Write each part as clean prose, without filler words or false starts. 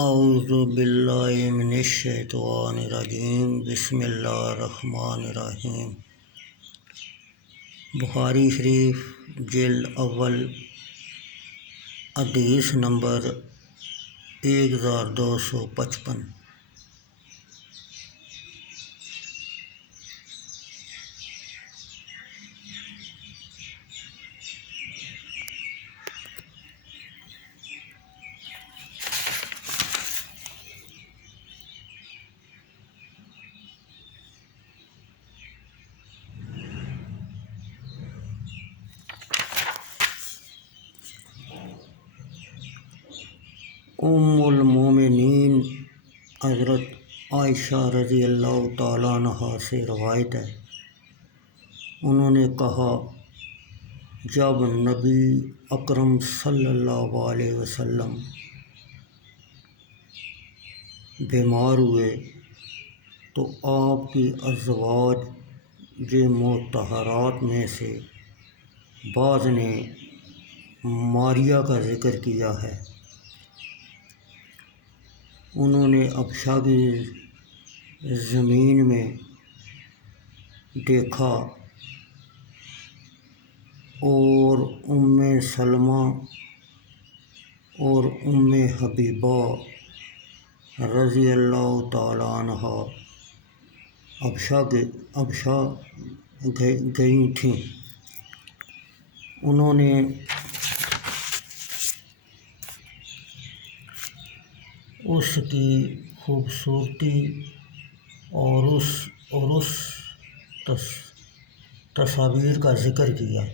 اعوذ باللہ من الشیطان الرجیم بسم اللہ الرحمن الرحیم۔ بخاری شریف جلد اول حدیث نمبر 1255۔ ام المومنین حضرت عائشہ رضی اللہ تعالیٰ عنہا سے روایت ہے، انہوں نے کہا، جب نبی اکرم صلی اللہ علیہ وسلم بیمار ہوئے تو آپ کی ازواج مطہرات میں سے بعض نے ماریہ کا ذکر کیا ہے۔ انہوں نے حبشہ کی زمین میں دیکھا اور ام سلمہ اور ام حبیبہ رضی اللہ تعالیٰ عنہا حبشہ گئی تھیں۔ انہوں نے اس کی خوبصورتی اور اس تصاویر کا ذکر کیا۔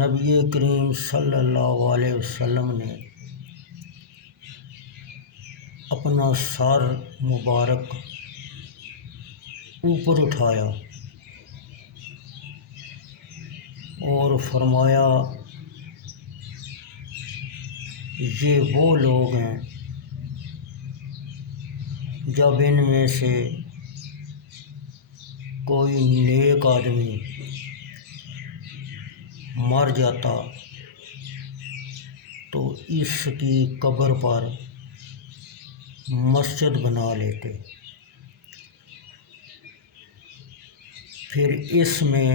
نبی کریم صلی اللہ علیہ وسلم نے اپنا سر مبارک اوپر اٹھایا اور فرمایا، یہ وہ لوگ ہیں جب ان میں سے کوئی نیک آدمی مر جاتا تو اس کی قبر پر مسجد بنا لیتے، پھر اس میں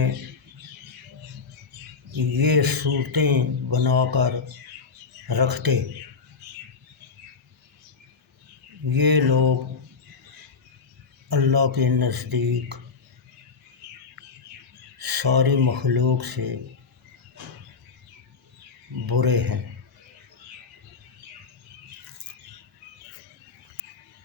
یہ صورتیں بنا کر رکھتے۔ یہ لوگ اللہ کے نزدیک ساری مخلوق سے برے ہیں۔